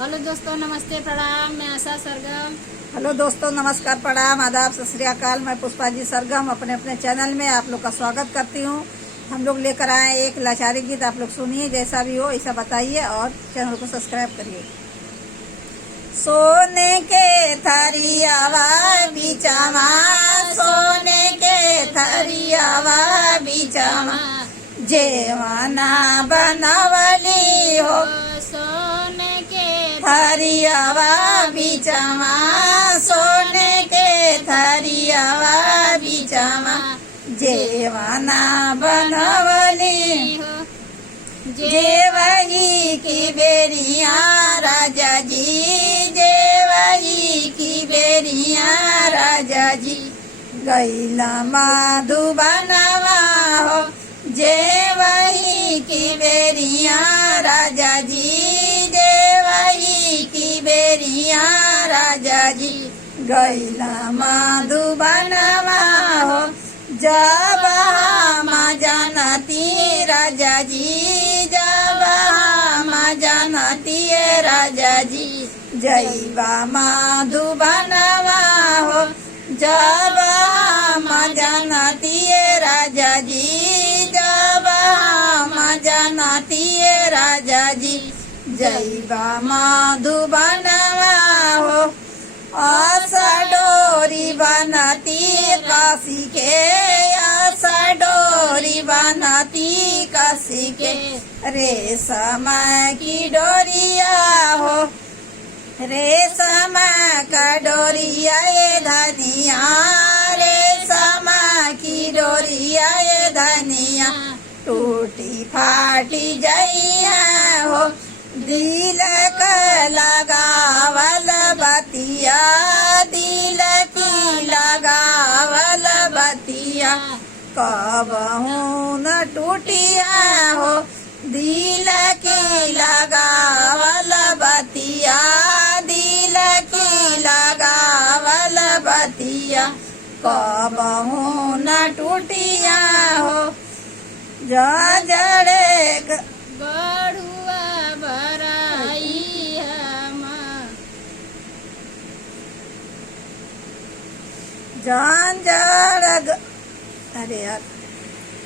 Hello दोस्तों, नमस्ते, प्रणाम। मैं आशा सरगम। हेलो दोस्तों, नमस्कार, प्रणाम, आदाब, सत श्री अकाल। मैं पुष्पा जी सरगम अपने अपने चैनल में आप लोग का स्वागत करती हूँ। हम लोग लेकर आए एक लाचारी गीत, आप लोग सुनिए। जैसा भी हो ऐसा बताइए और चैनल को सब्सक्राइब करिए। सोने के थरियावा बिचावा, सोने के थरियावा बिचावा, जेवाना बनवली हो। सोने के थरियावा बिचावा, सोने के थरियावा बिचावा, जेवाना बनवली हो। जेवही की बेरिया राजा जी, जेवही की बेरिया राजा जी, गैला मधुबनवा हो। जेवही की बेरिया राजा जी, जेवही की बेरिया राजा जी, गैला मधुबनवा हो। जब हम जानती राजा जी, जब हम जानती राजा जी, जैबा मधुबनवा हो। जब हम जानती राजा जी, जब हम जानती राजा जी, जैबा मधुबनवा हो। आशा डोरी बनती काशी के, आशा डोरी बनती काशी के, रेशम की डोरिया हो। रेशम का डोरिया ये धनिया, रेशम की डोरिया ये धनिया, टूटी फाटी जइया हो। दिल का लगावल बतिया, दिल की लगावल बतिया, कबहू न टूटिया हो। दिल की लगावल बतिया, दिल की लगावल बतिया, कबहू न टूटिया हो। जड़े बड़ुआ भराई हम, जान जड़ अरे यार